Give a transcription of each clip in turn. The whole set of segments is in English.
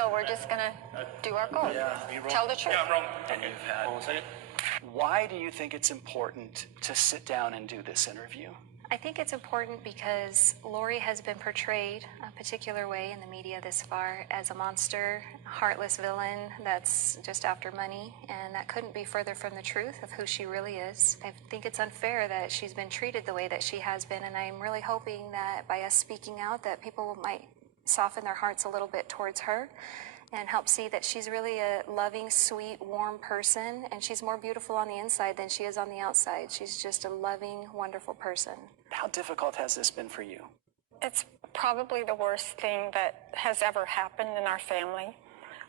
So we're just going to do our goal. Tell the truth. Yeah, I'm wrong. And you've had. Hold on a second. Why do you think it's important to sit down and do this interview? I think it's important because Lori has been portrayed a particular way in the media this far as a monster, a heartless villain that's just after money, and that couldn't be further from the truth of who she really is. I think it's unfair that she's been treated the way that she has been, and I'm really hoping that by us speaking out that people might soften their hearts a little bit towards her and help see that she's really a loving, sweet, warm person, and she's more beautiful on the inside than she is on the outside. She's just a loving, wonderful person. How difficult has this been for you? It's probably the worst thing that has ever happened in our family.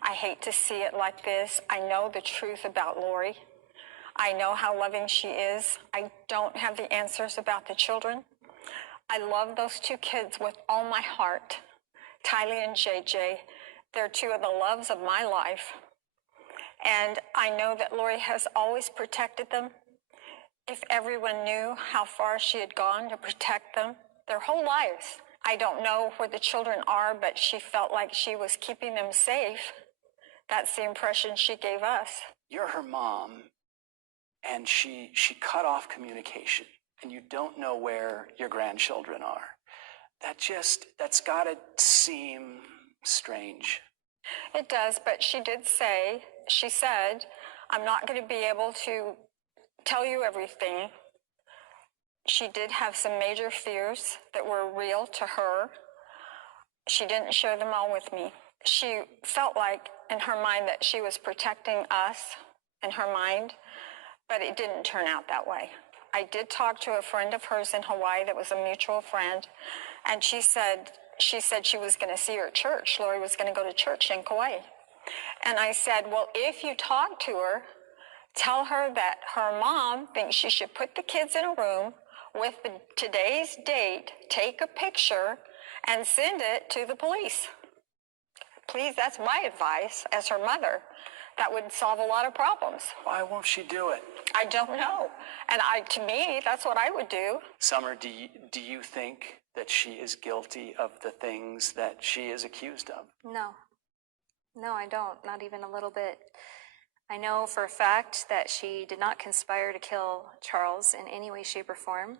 I hate to see it like this. I know the truth about Lori. I know how loving she is. I don't have the answers about the children. I love those two kids with all my heart, Tylee and JJ. They're two of the loves of my life. And I know that Lori has always protected them. If everyone knew how far she had gone to protect them, their whole lives. I don't know where the children are, but she felt like she was keeping them safe. That's the impression she gave us. You're her mom, and she cut off communication, and you don't know where your grandchildren are. That's gotta seem strange. It does, but she said, I'm not going to be able to tell you everything. She did have some major fears that were real to her. She didn't share them all with me. She felt like in her mind that she was protecting us in her mind, but it didn't turn out that way. I did talk to a friend of hers in Hawaii that was a mutual friend, and she said she was going to see her at church. Lori was going to go to church in Kauai. And I said, well, if you talk to her, tell her that her mom thinks she should put the kids in a room with today's date, take a picture, and send it to the police. Please, that's my advice as her mother. That would solve a lot of problems. Why won't she do it? I don't know. And to me, that's what I would do. Summer, do you think that she is guilty of the things that she is accused of? No, I don't. Not even a little bit. I know for a fact that she did not conspire to kill Charles in any way, shape, or form.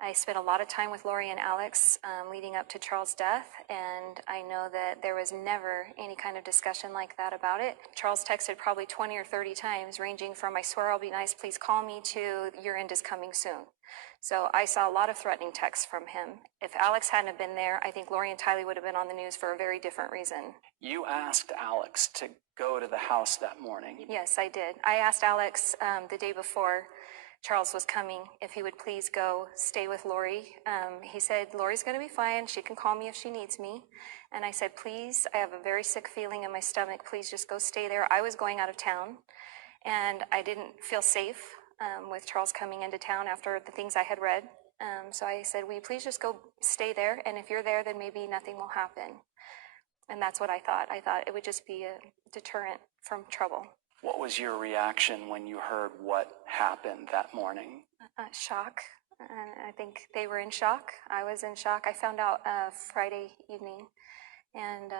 I spent a lot of time with Lori and Alex leading up to Charles' death, and I know that there was never any kind of discussion like that about it. Charles texted probably 20 or 30 times, ranging from, I swear I'll be nice, please call me, to your end is coming soon. So I saw a lot of threatening texts from him. If Alex hadn't have been there, I think Lori and Tylee would have been on the news for a very different reason. You asked Alex to go to the house that morning. Yes, I did. I asked Alex the day before Charles was coming if he would please go stay with Lori. He said, Lori's going to be fine. She can call me if she needs me. And I said, please, I have a very sick feeling in my stomach. Please just go stay there. I was going out of town, and I didn't feel safe with Charles coming into town after the things I had read. So I said, will you please just go stay there? And if you're there, then maybe nothing will happen. And that's what I thought. I thought it would just be a deterrent from trouble. What was your reaction when you heard what happened that morning? Shock. And I think they were in shock. I was in shock. I found out Friday evening, and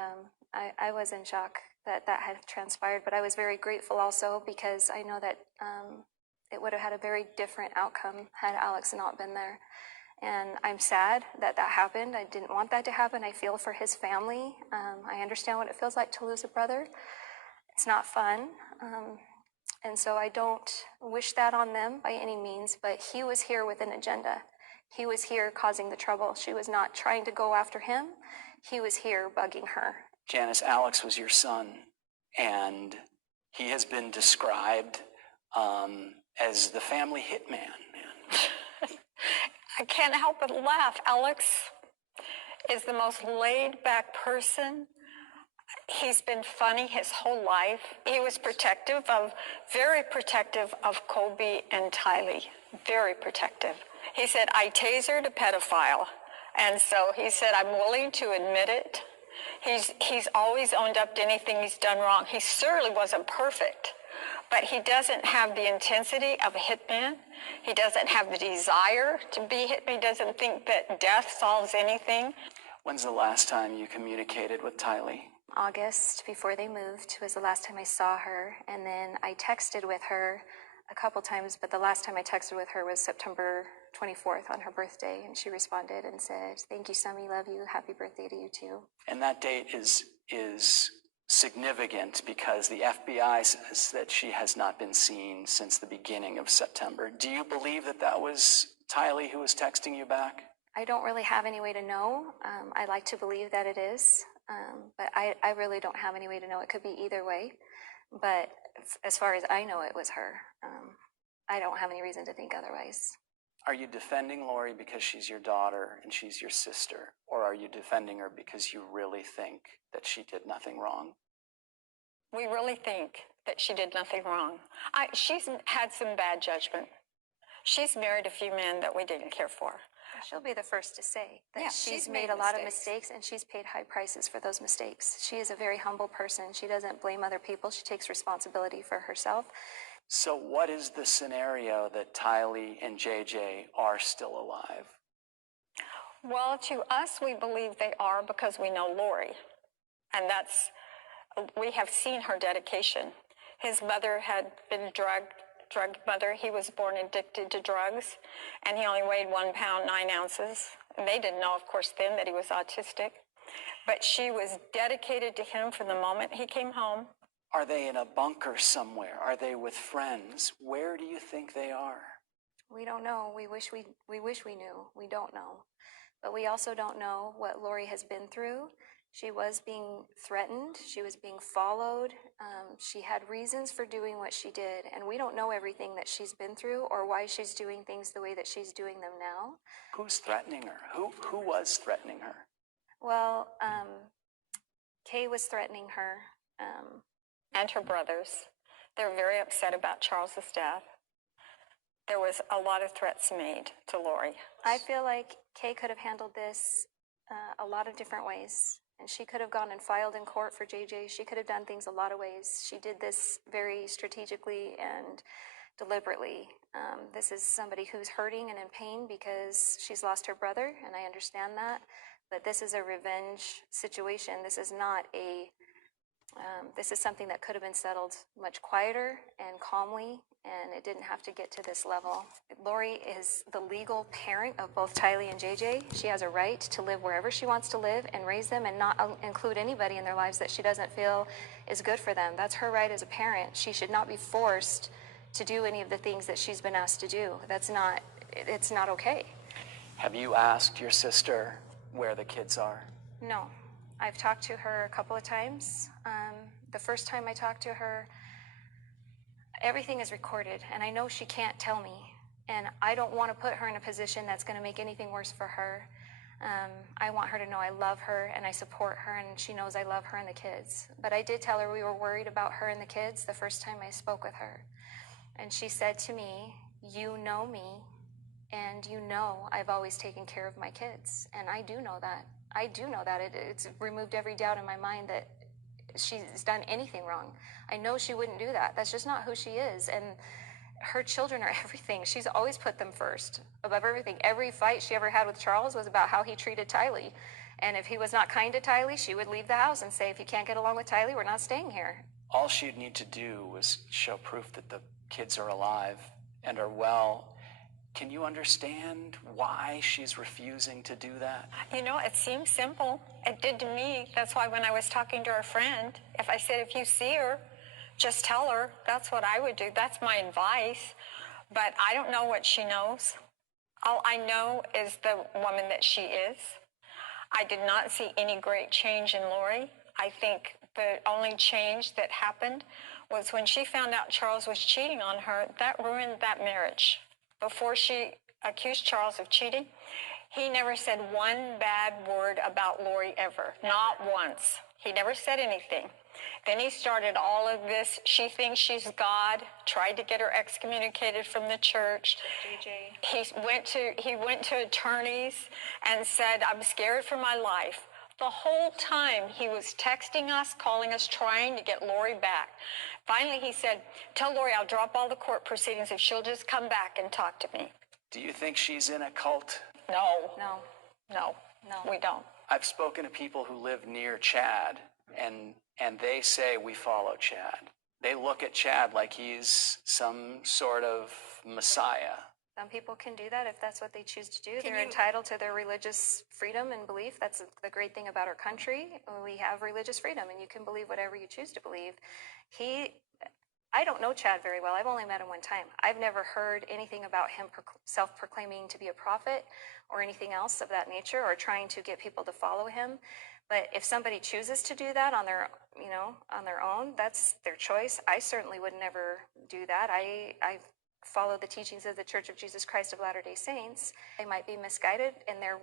I was in shock that had transpired. But I was very grateful also because I know that it would have had a very different outcome had Alex not been there. And I'm sad that happened. I didn't want that to happen. I feel for his family. I understand what it feels like to lose a brother. It's not fun. And so I don't wish that on them by any means, but he was here with an agenda. He was here causing the trouble. She was not trying to go after him. He was here bugging her. Janice, Alex was your son, and he has been described as the family hitman. I can't help but laugh. Alex is the most laid-back person. He's been funny his whole life. He was very protective of Colby and Tylee. Very protective. He said, I tasered a pedophile. And so he said, I'm willing to admit it. He's always owned up to anything he's done wrong. He certainly wasn't perfect, but he doesn't have the intensity of a hitman. He doesn't have the desire to be a hitman. He doesn't think that death solves anything. When's the last time you communicated with Tylee? August before they moved was the last time I saw her. And then I texted with her a couple times, but the last time I texted with her was September 24th on her birthday. And she responded and said, "Thank you, Summy, love you. Happy birthday to you too." And that date is significant because the FBI says that she has not been seen since the beginning of September. Do you believe that that was Tylee who was texting you back? I don't really have any way to know. I like to believe that it is, but I really don't have any way to know. It could be either way. But as far as I know, it was her. I don't have any reason to think otherwise. Are you defending Lori because she's your daughter and she's your sister? Or are you defending her because you really think that she did nothing wrong? We really think that she did nothing wrong. She's had some bad judgment. She's married a few men that we didn't care for. She'll be the first to say that Yeah, she's made a lot of mistakes and she's paid high prices for those mistakes. She is a very humble person. She doesn't blame other people. She takes responsibility for herself. So what is the scenario that Tylee and JJ are still alive? Well, to us, we believe they are because we know Lori. And we have seen her dedication. His mother had been a drug mother. He was born addicted to drugs, and he only weighed 1 pound, 9 ounces. And they didn't know, of course, then that he was autistic. But she was dedicated to him from the moment he came home. Are they in a bunker somewhere? Are they with friends? Where do you think they are? We don't know. We wish we knew. We don't know. But we also don't know what Lori has been through. She was being threatened. She was being followed. She had reasons for doing what she did. And we don't know everything that she's been through or why she's doing things the way that she's doing them now. Who's threatening her? Who was threatening her? Well, Kay was threatening her. And her brothers. They're very upset about Charles's death. There was a lot of threats made to Lori. I feel like Kay could have handled this a lot of different ways. And she could have gone and filed in court for JJ. She could have done things a lot of ways. She did this very strategically and deliberately. This is somebody who's hurting and in pain because she's lost her brother, and I understand that. But this is a revenge situation. This is not this is something that could have been settled much quieter and calmly, and it didn't have to get to this level. Lori is the legal parent of both Tylee and JJ. She has a right to live wherever she wants to live and raise them and not include anybody in their lives that she doesn't feel is good for them. That's her right as a parent. She should not be forced to do any of the things that she's been asked to do. It's not okay. Have you asked your sister where the kids are? No. I've talked to her a couple of times. The first time I talked to her, everything is recorded, and I know she can't tell me. And I don't want to put her in a position that's going to make anything worse for her. I want her to know I love her and I support her, and she knows I love her and the kids. But I did tell her we were worried about her and the kids the first time I spoke with her. And she said to me, "You know me, and you know I've always taken care of my kids." And I do know that. I do know that. It's removed every doubt in my mind that she's done anything wrong. I know she wouldn't do that. That's just not who she is. And her children are everything. She's always put them first, above everything. Every fight she ever had with Charles was about how he treated Tylee. And if he was not kind to Tylee, she would leave the house and say, "If you can't get along with Tylee, we're not staying here." All she'd need to do was show proof that the kids are alive and are well. Can you understand why she's refusing to do that? You know, it seems simple. It did to me. That's why when I was talking to her friend, if I said, if you see her, just tell her. That's what I would do. That's my advice. But I don't know what she knows. All I know is the woman that she is. I did not see any great change in Lori. I think the only change that happened was when she found out Charles was cheating on her. That ruined that marriage. Before she accused Charles of cheating, he never said one bad word about Lori ever. Not once. He never said anything. Then he started all of this. She thinks she's God. Tried to get her excommunicated from the church. JJ. He went to attorneys and said, "I'm scared for my life." The whole time he was texting us, calling us, trying to get Lori back. Finally, he said, "Tell Lori I'll drop all the court proceedings if she'll just come back and talk to me." Do you think she's in a cult? No. No. No. No. We don't. I've spoken to people who live near Chad, and they say, we follow Chad. They look at Chad like he's some sort of messiah. Some people can do that if that's what they choose to do. Can They're you- entitled to their religious freedom and belief. That's the great thing about our country. We have religious freedom, and you can believe whatever you choose to believe. I don't know Chad very well. I've only met him one time. I've never heard anything about him self-proclaiming to be a prophet or anything else of that nature, or trying to get people to follow him. But if somebody chooses to do that on their own, that's their choice. I certainly would never do that. I follow the teachings of the Church of Jesus Christ of Latter-day Saints. They might be misguided in their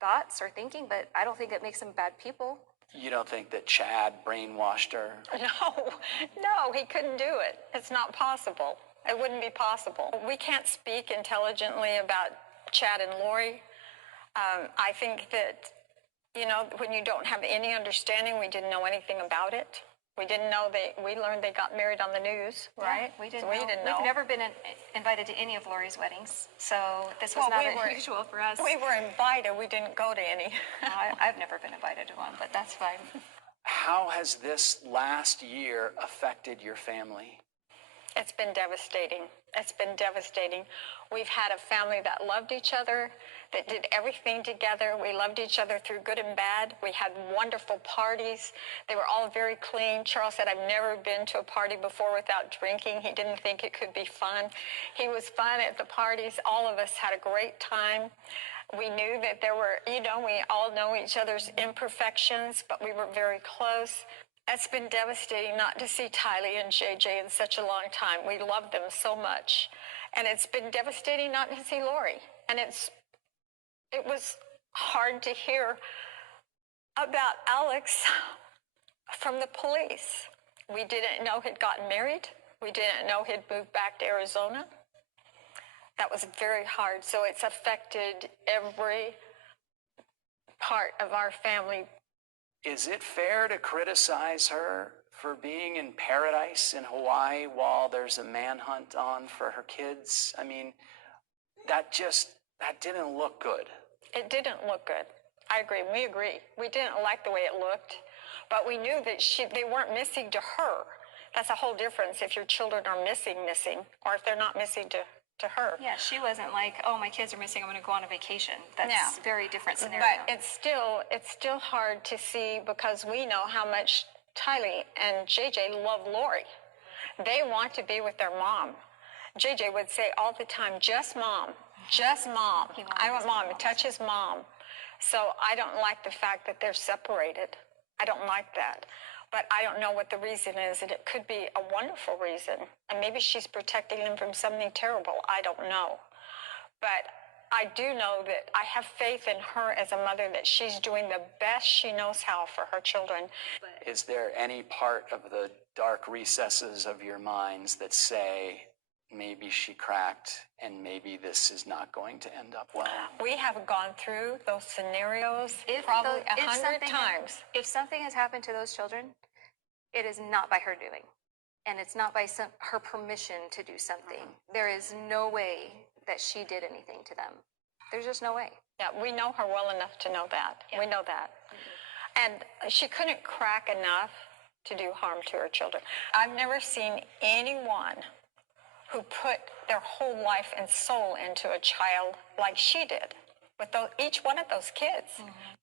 thoughts or thinking, but I don't think it makes them bad people. You don't think that Chad brainwashed her? No, he couldn't do it. It's not possible. It wouldn't be possible. We can't speak intelligently about Chad and Lori. I think that, when you don't have any understanding, we didn't know anything about it. We didn't know we learned they got married on the news, right? Yeah, we didn't So know. we didn't know. We've never been invited to any of Lori's weddings, so this was not unusual for us. We were invited. We didn't go to any. I've never been invited to one, but that's fine. How has this last year affected your family? It's been devastating. It's been devastating. We've had a family that loved each other, that did everything together. We loved each other through good and bad. We had wonderful parties. They were all very clean. Charles said, I've never been to a party before without drinking. He didn't think it could be fun. He was fun at the parties. All of us had a great time. We knew that there were, we all know each other's imperfections, but we were very close. It's been devastating not to see Tylee and JJ in such a long time. We love them so much. And it's been devastating not to see Lori. And it was hard to hear about Alex from the police. We didn't know he'd gotten married. We didn't know he'd moved back to Arizona. That was very hard. So it's affected every part of our family. Is it fair to criticize her for being in paradise in Hawaii while there's a manhunt on for her kids? I mean, that didn't look good. It didn't look good. I agree. We agree. We didn't like the way it looked, but we knew that they weren't missing to her. That's a whole difference if your children are missing, or if they're not missing to her. Yeah, she wasn't like, oh, my kids are missing, I'm going to go on a vacation. That's a very different scenario. But it's still hard to see, because we know how much Tylee and JJ love Lori. They want to be with their mom. JJ would say all the time, just mom, just mom. I want mom to touch his mom. So I don't like the fact that they're separated. I don't like that. But I don't know what the reason is, and it could be a wonderful reason. And maybe she's protecting them from something terrible. I don't know. But I do know that I have faith in her as a mother, that she's doing the best she knows how for her children. Is there any part of the dark recesses of your minds that say, maybe she cracked and maybe this is not going to end up well? We have gone through those scenarios probably 100 times. If something has happened to those children, it is not by her doing. And it's not by her permission to do something. There is no way that she did anything to them. There's just no way. Yeah, we know her well enough to know that. Yeah. We know that. Mm-hmm. And she couldn't crack enough to do harm to her children. I've never seen anyone who put their whole life and soul into a child like she did with each one of those kids. Mm-hmm.